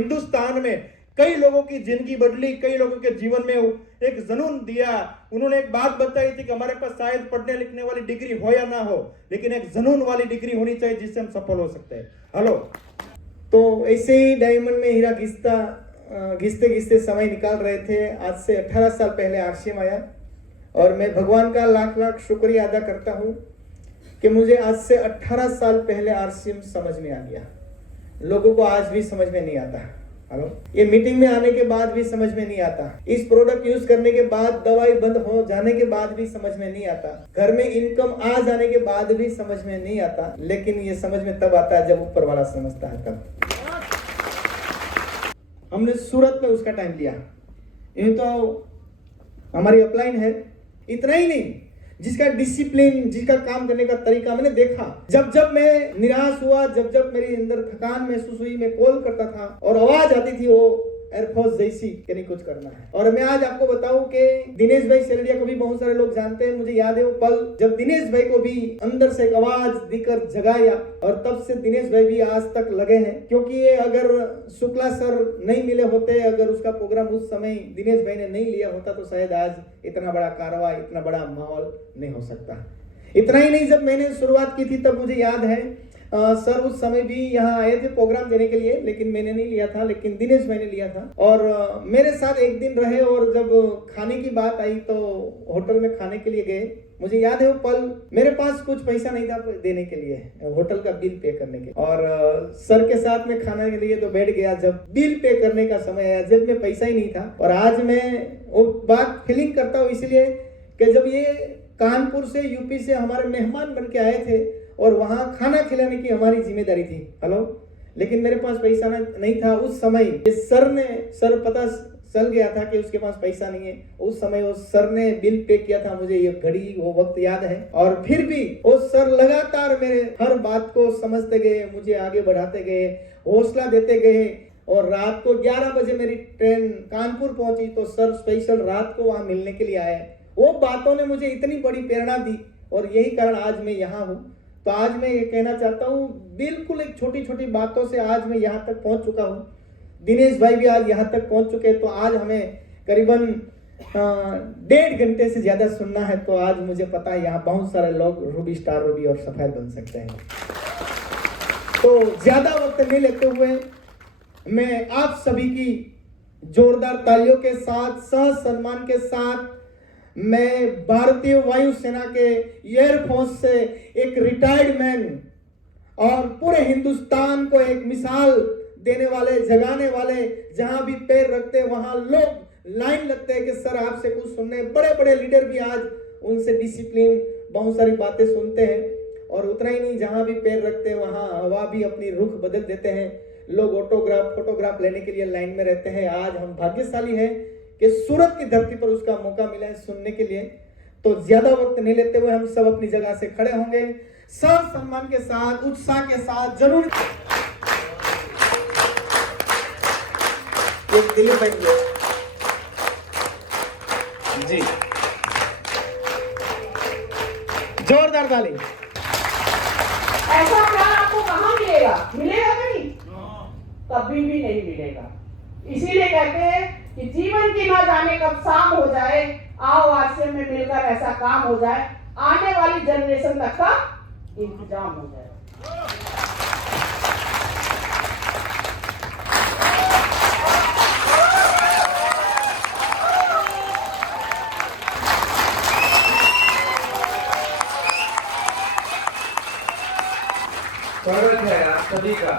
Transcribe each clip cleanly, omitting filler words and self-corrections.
हिंदुस्तान में कई लोगों की जिंदगी बदली, कई लोगों के जीवन में एक जुनून दिया। उन्होंने एक बात बताई थी कि हमारे पास शायद पढ़ने लिखने वाली डिग्री हो या ना हो, लेकिन एक जुनून वाली डिग्री होनी चाहिए जिससे हम सफल हो सकते हैं। हेलो। तो ऐसे ही डायमंड में हीरा घिसते घिसते समय निकाल रहे थे। आज से 18 साल पहले आरसीएम आया और मैं भगवान का लाख लाख शुक्रिया अदा करता हूँ कि मुझे आज से 18 साल पहले आरसीएम समझ में आ गया। लोगों को आज भी समझ में नहीं आता। हेलो। ये मीटिंग में आने के बाद भी समझ में नहीं आता। इस प्रोडक्ट यूज करने के बाद, दवाई बंद हो जाने के बाद भी समझ में नहीं आता। घर में इनकम आ जाने के बाद भी समझ में नहीं आता। लेकिन ये समझ में तब आता है जब ऊपर वाला समझता है। तब हमने सूरत में उसका टाइम लिया। ये तो हमारी अपलाइन है। इतना ही नहीं, जिसका डिसिप्लिन, जिसका काम करने का तरीका मैंने देखा। जब जब मैं निराश हुआ, जब जब मेरे अंदर थकान महसूस हुई, मैं कॉल करता था और आवाज आती थी वो एयरफोर्स जैसी कि नहीं कुछ करना है। और मैं आज आपको बताऊं कि दिनेश भाई सेलडिया को भी बहुत सारे लोग जानते हैं। मुझे याद है वो पल जब दिनेश भाई को भी अंदर से एक आवाज देकर जगाया और तब से दिनेश भाई भी आज तक लगे हैं। क्योंकि ये अगर शुक्ला सर नहीं मिले होते, अगर उसका प्रोग्राम उस समय दिनेश भाई ने नहीं लिया होता तो शायद आज इतना बड़ा कार्रवाई, इतना बड़ा माहौल नहीं हो सकता। इतना ही नहीं, जब मैंने शुरुआत की थी तब मुझे याद है सर उस समय भी यहाँ आए थे प्रोग्राम देने के लिए, लेकिन मैंने नहीं लिया था, लेकिन दिनेश भाई ने लिया था। और मेरे साथ एक दिन रहे और जब खाने की बात आई तो होटल में खाने के लिए गए। मुझे याद है वो पल, मेरे पास कुछ पैसा नहीं था देने के लिए, होटल का बिल पे करने के। और सर के साथ में खाने के लिए तो बैठ गया। जब बिल पे करने का समय आया, जब में पैसा ही नहीं था। और आज मैं वो बात फीलिंग करता हूँ इसलिए कि जब ये कानपुर से, यूपी से हमारे मेहमान बन के आए थे और वहां खाना खिलाने की हमारी जिम्मेदारी थी। हेलो। लेकिन मेरे पास पैसा नहीं था उस समय। सर पता चल गया था कि उसके पास पैसा नहीं है। उस समय वो सर ने बिल पे किया था। मुझे ये घड़ी, वो वक्त याद है। और फिर भी वो सर लगातार मेरे हर बात को समझते गए, मुझे आगे बढ़ाते गए, हौसला देते गए। और रात को 11 बजे मेरी ट्रेन कानपुर पहुंची तो सर स्पेशल रात को वहां मिलने के लिए आए। वो बातों ने मुझे इतनी बड़ी प्रेरणा दी और यही कारण आज मैं यहाँ हूँ। तो आज मैं ये कहना चाहता हूँ, बिल्कुल एक छोटी छोटी बातों से आज मैं यहाँ तक पहुँच चुका हूँ। दिनेश भाई भी आज यहाँ तक पहुँच चुके। तो आज हमें करीबन 1.5 घंटे से ज्यादा सुनना है। तो आज मुझे पता है यहाँ बहुत सारे लोग रूबी स्टार रूबी और सफेद बन सकते हैं। तो ज्यादा वक्त नहीं लेते हुए मैं आप सभी की जोरदार तालियों के साथ, सह सम्मान के साथ, मैं भारतीय वायुसेना के एयरफोर्स से एक रिटायर्ड मैन और पूरे हिंदुस्तान को एक मिसाल देने वाले, जगाने वाले, जहां भी पैर रखते वहां लोग लाइन लगते हैं कि सर आपसे कुछ सुनने। बड़े बड़े लीडर भी आज उनसे डिसिप्लिन, बहुत सारी बातें सुनते हैं। और उतना ही नहीं, जहां भी पैर रखते हैं वहां हवा भी अपनी रुख बदल देते हैं। लोग ऑटोग्राफ, फोटोग्राफ लेने के लिए लाइन में रहते हैं। आज हम भाग्यशाली हैं कि सूरत की धरती पर उसका मौका मिला है सुनने के लिए। तो ज्यादा वक्त नहीं लेते हुए हम सब अपनी जगह से खड़े होंगे, सब सम्मान के साथ, उत्साह के साथ। जरूर एक दिलीप भाई जी, जोरदार ताली। ऐसा प्यार आपको कहाँ मिलेगा? मिलेगा कहीं? कभी भी नहीं मिलेगा। इसीलिए कहते हैं कि जीवन की ना जाने कब शाम हो जाए, आओ आरसीएम में मिलकर ऐसा काम हो जाए, आने वाली जनरेशन तक का इंतजाम हो जाए। स्वागत है आप सभी का।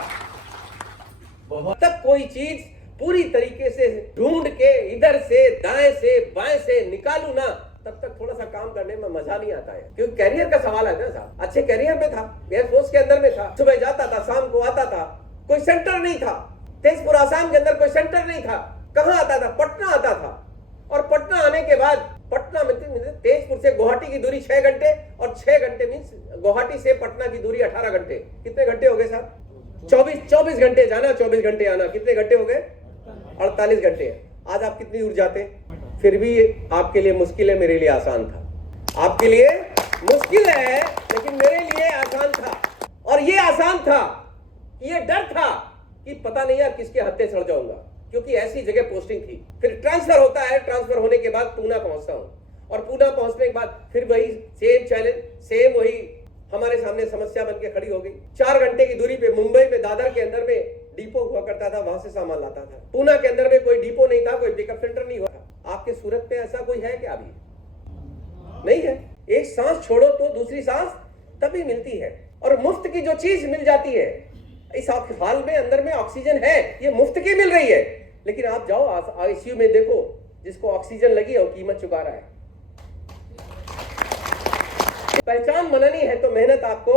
बहुत तक कोई चीज पूरी तरीके से ढूंढ के इधर से दाएं से बाएं से निकालू ना, तब तक थोड़ा सा काम करने में मजा नहीं आता है। क्योंकि कैरियर का सवाल है ना साहब। अच्छे कैरियर में था, एयरफोर्स के अंदर में था, सुबह जाता था, शाम को आता था, कोई सेंटर नहीं था। तेजपुर आसाम के अंदर कोई सेंटर नहीं था। कहाँ आता था? पटना आता था। और पटना आने के बाद, पटना में तेजपुर से गुवाहाटी की दूरी 6 घंटे और 6 घंटे मीन्स गुवाहाटी से पटना की दूरी 18 घंटे। कितने घंटे हो गए साहब? 24 घंटे जाना, 24 घंटे आना। कितने घंटे हो गए? 48 घंटे। आज आप कितनी दूर जाते? फिर भी आपके लिए मुश्किल है, मेरे लिए आसान था। आपके लिए मुश्किल है लेकिन मेरे लिए आसान था। और ये आसान था, ये डर था कि पता नहीं यार किसके हत्थे चढ़ जाऊंगा, क्योंकि ऐसी जगह पोस्टिंग थी। फिर ट्रांसफर होता है, ट्रांसफर होने के बाद पूना पहुंचता हूं, और पूना पहुंचने के बाद फिर वही सेम चैलेंज, सेम वही हमारे सामने समस्या बन के खड़ी हो गई। 4 घंटे की दूरी पे मुंबई में दादर के अंदर में डिपो हुआ करता था, वहां से सामान लाता था। पूना के अंदर में कोई डिपो नहीं था, कोई पिकअप सेंटर नहीं हुआ था। आपके सूरत में ऐसा कोई है क्या? अभी नहीं है। एक सांस छोड़ो तो दूसरी सांस तभी मिलती है, और मुफ्त की जो चीज मिल जाती है, इस हाल में अंदर में ऑक्सीजन है, ये मुफ्त की मिल रही है। लेकिन आप जाओ आईसीयू में देखो, जिसको ऑक्सीजन लगी है वो कीमत चुका रहा है। पहचान बनानी है तो मेहनत आपको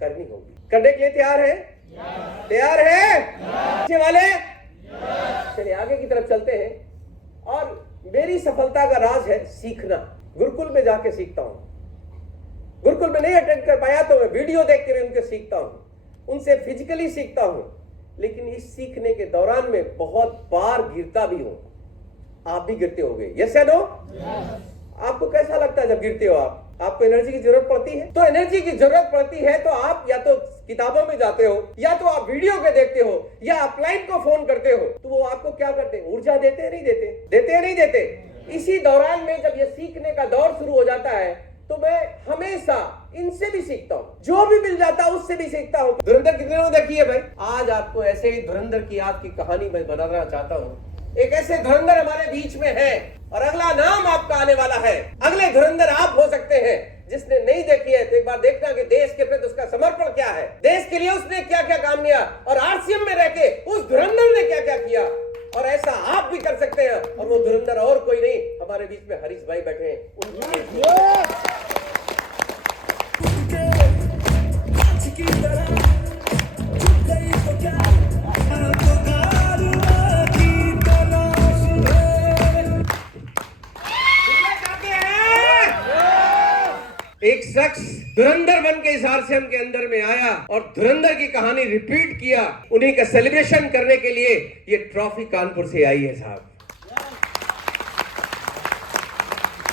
करनी होगी। करने के लिए तैयार है? तैयार है? पीछे वाले चलिए आगे की तरफ चलते हैं। और मेरी सफलता का राज है सीखना। गुरुकुल में जाके सीखता हूं। गुरुकुल में नहीं अटेंड कर पाया तो मैं वीडियो देख के उनके सीखता हूं, उनसे फिजिकली सीखता हूं। लेकिन इस सीखने के दौरान में बहुत बार गिरता भी हूं। आप भी गिरते होंगे, यस या नो? आपको कैसा लगता है जब गिरते हो? आपको एनर्जी की जरूरत पड़ती है। तो एनर्जी की जरूरत पड़ती है तो आप या तो किताबों में जाते हो, या तो आप वीडियो के देखते हो, या अपलाइन को फोन करते हो। तो वो आपको क्या करते हैं? ऊर्जा देते हैं, नहीं देते? देते हैं, नहीं देते? इसी दौरान में जब ये सीखने का दौर शुरू हो जाता है तो मैं हमेशा इनसे भी सीखता हूँ, जो भी मिल जाता है उससे भी सीखता हूँ। धुरंधर कितने लोग देखी है भाई? आज आपको ऐसे ही धुरंधर की आपकी कहानी मैं बनाना चाहता हूँ। एक ऐसे धुरंधर हमारे बीच में है, और अगला नाम आपका आने वाला है। अगले धुरंधर आप हो सकते हैं। जिसने नहीं देखी है तो एक बार देखना कि देश के प्रति उसका समर्पण क्या है, देश के लिए उसने क्या क्या काम किया, और आरसीएम में रह के उस धुरंधर ने क्या क्या किया। और ऐसा आप भी कर सकते हैं। और वो धुरंधर और कोई नहीं, हमारे बीच में हरीश भाई बैठे हैं। एक शख्स धुरंधर बन के इस आरसीएम के अंदर में आया और धुरंधर की कहानी रिपीट किया। उन्हीं का सेलिब्रेशन करने के लिए ये ट्रॉफी कानपुर से आई है साहब।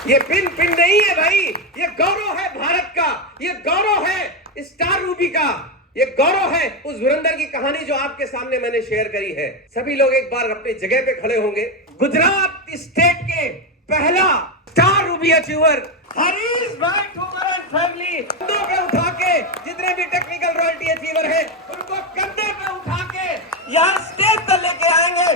ये पिन नहीं है भाई, ये गौरव है भारत का, ये गौरव है स्टार रूबी का, ये गौरव है उस धुरंधर की कहानी जो आपके सामने मैंने शेयर करी है। सभी लोग एक बार अपनी जगह पे खड़े होंगे। गुजरात स्टेट के पहला स्टार रूबी अचीवर हरीश भाई ठोमर एंड फैमिली कंधों पे उठा के, जितने भी टेक्निकल रॉयल्टी अचीवर है उनको कंधे पे उठा के यहाँ स्टेज पर लेके आएंगे।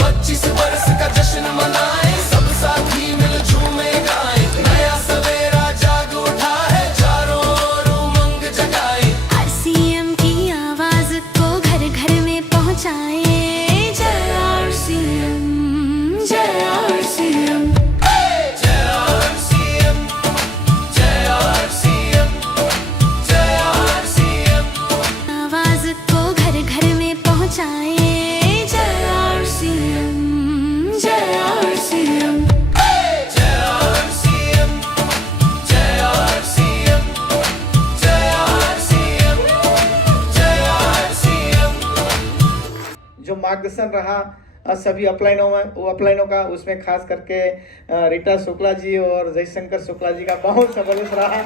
25 वर्ष का जश्न मनाए, सब साथी मिल झूमे गाए, नया सवेरा जाग उठा है, चारों ओर उमंग जगाए। आरसीएम की आवाज को घर घर में पहुंचाए। जय आरसीएम, जय आरसीएम, जय आरसीएम, जय आरसीएम, जय आरसीएम। आवाज को घर घर में पहुंचाए। जय आरसीएम, जय आरसीएम, जय आरसीएम, जय आरसीएम, जय आरसीएम, जय आरसीएम। जो मार्गदर्शन रहा सभी अपलाइनों में, वो अपलाइनों का, उसमें खास करके रीटा शुक्ला जी और जयशंकर शुक्ला जी का बहुत जबरदस्त रहा,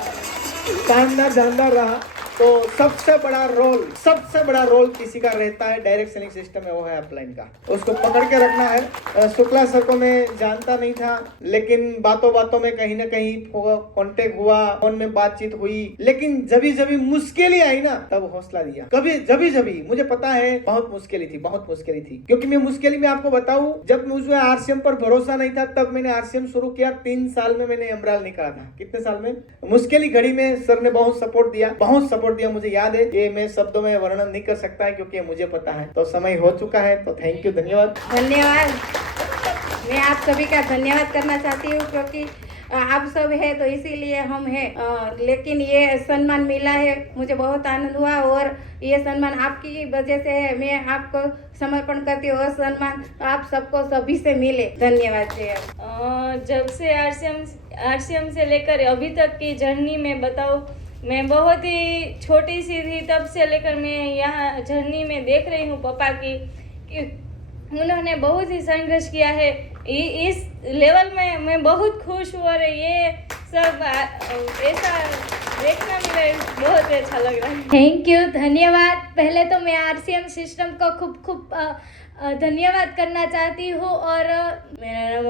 शानदार जानदार रहा। तो सबसे बड़ा रोल किसी का रहता है डायरेक्ट सेलिंग सिस्टम में, वो है अपलाइन का। उसको पकड़ के रखना है। शुक्ला सर को मैं जानता नहीं था, लेकिन बातों बातों में कहीं ना कहीं कांटेक्ट हुआ, फोन में बातचीत हुई। लेकिन जब मुश्किलें आई ना, तब हौसला दिया। जब मुझे पता है बहुत मुश्किल थी, क्योंकि मैं मुश्किल में आपको बताऊं, जब मुझे आरसीएम पर भरोसा नहीं था तब मैंने आरसीएम शुरू किया। 3 साल में मैंने एमराल निकाला था। कितने साल में? मुश्किल घड़ी में सर ने बहुत सपोर्ट दिया, मुझे याद है। ये मैं शब्दों में वर्णन नहीं कर सकता है, क्योंकि मुझे पता है। तो समय हो चुका है, तो थैंक यू, धन्यवाद। मैं आप सभी का धन्यवाद करना चाहती हूँ, क्योंकि आप सब है तो इसीलिए हम हैं। लेकिन ये सम्मान मिला है, मुझे बहुत आनंद हुआ, और ये सम्मान आपकी वजह से है। मैं आपको समर्पण करती हूँ, और सम्मान आप सबको सभी से मिले। धन्यवाद जी। जब से आरसीएम से लेकर अभी तक की जर्नी में बताऊँ, मैं बहुत ही छोटी सी थी तब से लेकर मैं यहाँ जर्नी में देख रही हूँ पापा की, कि उन्होंने बहुत ही संघर्ष किया है। इस लेवल में मैं बहुत खुश हूँ, और ये सब ऐसा देखना मिला, बहुत ही अच्छा लग रहा है। थैंक यू, धन्यवाद। पहले तो मैं आरसीएम सिस्टम को खूब धन्यवाद करना चाहती हूँ। और मेरा नाम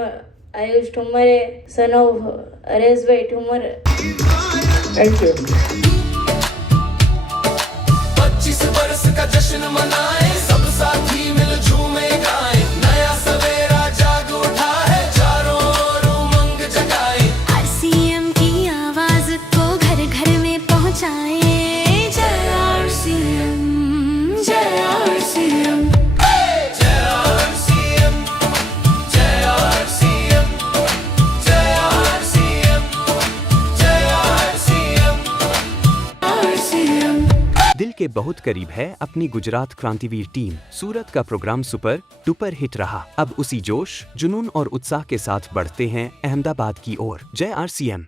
आयुष ठुमर है, सन ऑफ अरेस भाई ठुमर। Thank you. 25 बरस का जश्न मनाए, सब साथी मिल झूमे गाए, नया सवेरा जाग उठा है, चारों ओर उमंग जगाए। आरसीएम की आवाज को घर घर में पहुंचाए। जय आरसीएम, जय आरसीएम। जय आरसीएम, जय आरसीएम, जय आरसीएम, जय आरसीएम, आरसीएम। दिल के बहुत करीब है अपनी गुजरात क्रांतिवीर टीम। सूरत का प्रोग्राम सुपर डुपर हिट रहा। अब उसी जोश, जुनून और उत्साह के साथ बढ़ते हैं अहमदाबाद की ओर। जय आरसीएम।